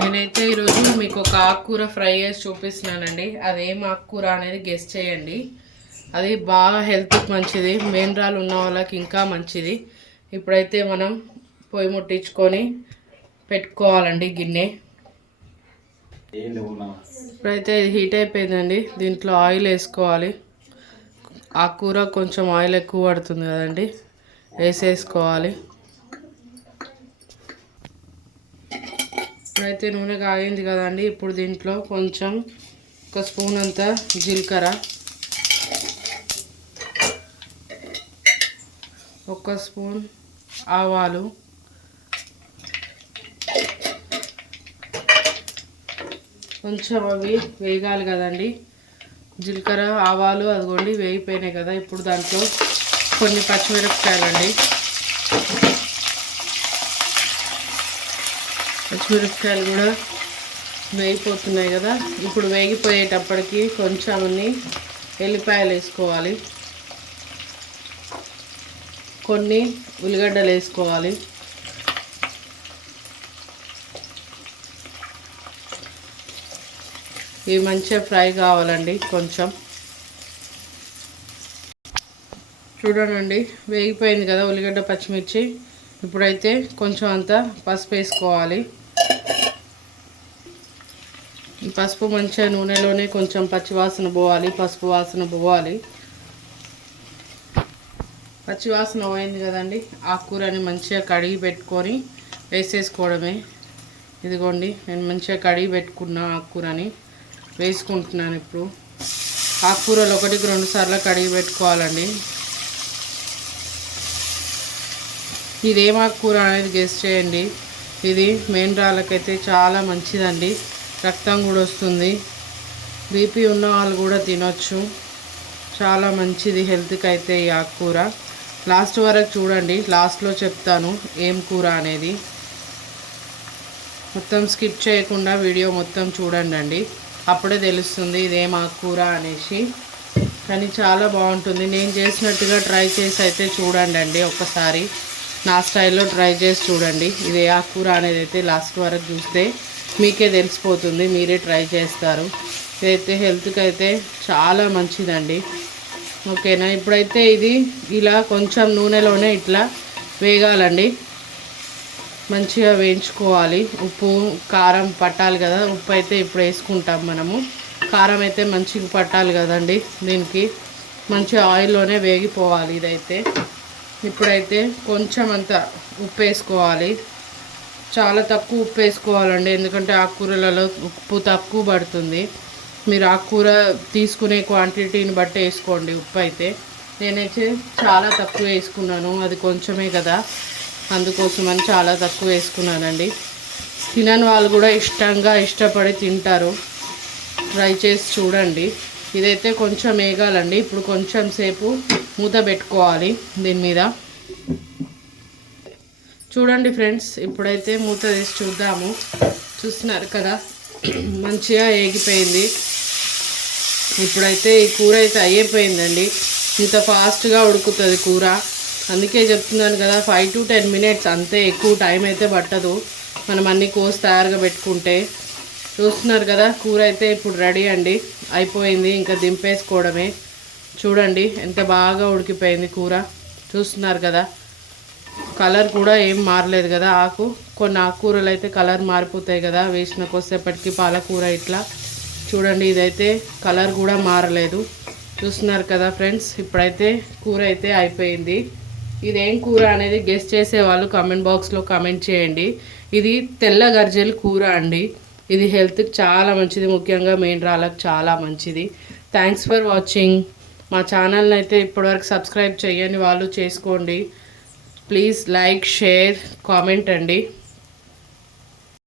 నేనైతే ఈరోజు మీకు ఒక ఆకుకూర ఫ్రై చేసి చూపిస్తున్నానండి. అదేం ఆకుకూర అనేది గెస్ చేయండి. అది బాగా హెల్త్కి మంచిది, మినరల్ ఉన్న వాళ్ళకి ఇంకా మంచిది. ఇప్పుడైతే మనం పొయ్యి ముట్టించుకొని పెట్టుకోవాలండి గిన్నె. ఇప్పుడైతే ఇది హీట్ అయిపోయిందండి. దీంట్లో ఆయిల్ వేసుకోవాలి. ఆకుకూర కొంచెం ఆయిల్ ఎక్కువ పడుతుంది కదండి, వేసేసుకోవాలి. ఇప్పుడైతే నూనె కాగింది కదండి. ఇప్పుడు దీంట్లో కొంచెం ఒక స్పూన్ అంతా జీలకర్ర, ఒక స్పూన్ ఆవాలు, కొంచెం అవి వేగాలి కదండి. జీలకర్ర ఆవాలు అదిగోండి వేగిపోయినాయి కదా. ఇప్పుడు దాంట్లో కొన్ని పచ్చిమిరపకాయలండి. పచ్చిమిరపకాయలు కూడా వేగిపోతున్నాయి కదా. ఇప్పుడు వేగిపోయేటప్పటికి కొంచెం అన్ని ఎల్లిపాయలు వేసుకోవాలి, కొన్ని ఉల్లిగడ్డలు వేసుకోవాలి. ఇవి మంచిగా ఫ్రై కావాలండి. కొంచెం చూడండి, వేగిపోయింది కదా ఉల్లిగడ్డ పచ్చిమిర్చి. ఇప్పుడైతే కొంచెం అంతా పసుపు వేసుకోవాలి. పసుపు మంచిగా నూనెలోనే కొంచెం పచ్చివాసన పోవాలి, పసుపు వాసన పోవాలి. పచ్చివాసన పోయింది కదండి. ఆకుకూరని మంచిగా కడిగి పెట్టుకొని వేసేసుకోవడమే. ఇదిగోండి, నేను మంచిగా కడిగి పెట్టుకున్న ఆకుకూరని వేసుకుంటున్నాను. ఇప్పుడు ఆకుకూరలు 1-2 సార్లు కడిగి పెట్టుకోవాలండి. ఇదేం ఆకుకూర అనేది గెస్ చేయండి. ఇది మినరల్కైతే చాలా మంచిదండి. రక్తం కూడా వస్తుంది. బీపీ ఉన్న వాళ్ళు కూడా తినొచ్చు, చాలా మంచిది హెల్త్కి అయితే ఈ ఆకుకూర. లాస్ట్ వరకు చూడండి, లాస్ట్లో చెప్తాను ఏం కూర అనేది. మొత్తం స్కిప్ చేయకుండా వీడియో మొత్తం చూడండి, అప్పుడే తెలుస్తుంది ఇదేం ఆకుకూర అనేసి. కానీ చాలా బాగుంటుంది. నేను చేసినట్టుగా ట్రై చేసి అయితే చూడండి ఒక్కసారి. నా స్టైల్లో ట్రై చేసి చూడండి. ఇది ఏ ఆకుకూర అనేది అయితే లాస్ట్ వరకు చూస్తే మీకే తెలిసిపోతుంది, మీరే ట్రై చేస్తారు. ఇదైతే హెల్త్కి అయితే చాలా మంచిదండి. ఓకేనా. ఇప్పుడైతే ఇది ఇలా కొంచెం నూనెలోనే ఇట్లా వేగాలండి. మంచిగా వేయించుకోవాలి. ఉప్పు కారం పట్టాలి కదా. ఉప్పు అయితే ఇప్పుడు వేసుకుంటాం మనము. కారం అయితే మంచిగా పట్టాలి కదండి దీనికి. మంచిగా ఆయిల్లోనే వేగిపోవాలి ఇదైతే. ఇప్పుడైతే కొంచెం అంత ఉప్పు వేసుకోవాలి. చాలా తక్కువ ఉప్పు వేసుకోవాలండి, ఎందుకంటే ఆకుకూరలలో ఉప్పు తక్కువ పడుతుంది. మీరు ఆకుకూర తీసుకునే క్వాంటిటీని బట్టి వేసుకోండి ఉప్పు అయితే. నేనైతే చాలా తక్కువ వేసుకున్నాను, అది కొంచెమే కదా, అందుకోసమని చాలా తక్కువ వేసుకున్నానండి. తినని వాళ్ళు కూడా ఇష్టపడి తింటారు. ట్రై చేసి చూడండి. ఇదైతే కొంచెం వేగాలండి. ఇప్పుడు కొంచెం సేపు మూత పెట్టుకోవాలి దీని మీద. చూడండి ఫ్రెండ్స్, ఇప్పుడైతే మూత తీసి చూద్దాము. చూస్తున్నారు కదా, మంచిగా వేగిపోయింది. ఇప్పుడైతే ఈ కూర అయితే అయిపోయిందండి. ఇంత ఫాస్ట్గా ఉడుకుతుంది కూర, అందుకే చెప్తున్నాను కదా. 5 to 10 minutes అంతే, ఎక్కువ టైం అయితే పట్టదు మనం అన్నీ కోసి తయారుగా పెట్టుకుంటే. చూస్తున్నారు కదా, కూర అయితే ఇప్పుడు రెడీ అండి, అయిపోయింది. ఇంకా దింపేసుకోవడమే. చూడండి ఎంత బాగా ఉడికిపోయింది కూర. చూస్తున్నారు కదా, కలర్ కూడా ఏం మారలేదు కదా. కొన్ని ఆకుకూరలు అయితే కలర్ మారిపోతాయి కదా వేసిన కొద్దిసేపటికి. పాలకూర ఇట్లా చూడండి, ఇదైతే కలర్ కూడా మారలేదు. చూస్తున్నారు కదా ఫ్రెండ్స్, ఇప్పుడైతే కూర అయితే అయిపోయింది. ఇదేం కూర అనేది గెస్ చేసేవాళ్ళు కామెంట్ బాక్స్లో కామెంట్ చేయండి. ఇది తెల్ల గర్జెల కూర అండి. ఇది హెల్త్కి చాలా మంచిది, ముఖ్యంగా మినరల్కి చాలా మంచిది. Thanks for watching. మా ఛానల్ని అయితే ఇప్పటివరకు సబ్స్క్రైబ్ చేయని వాళ్ళు చేసుకోండి. ప్లీజ్ లైక్, షేర్, కామెంట్ అండి.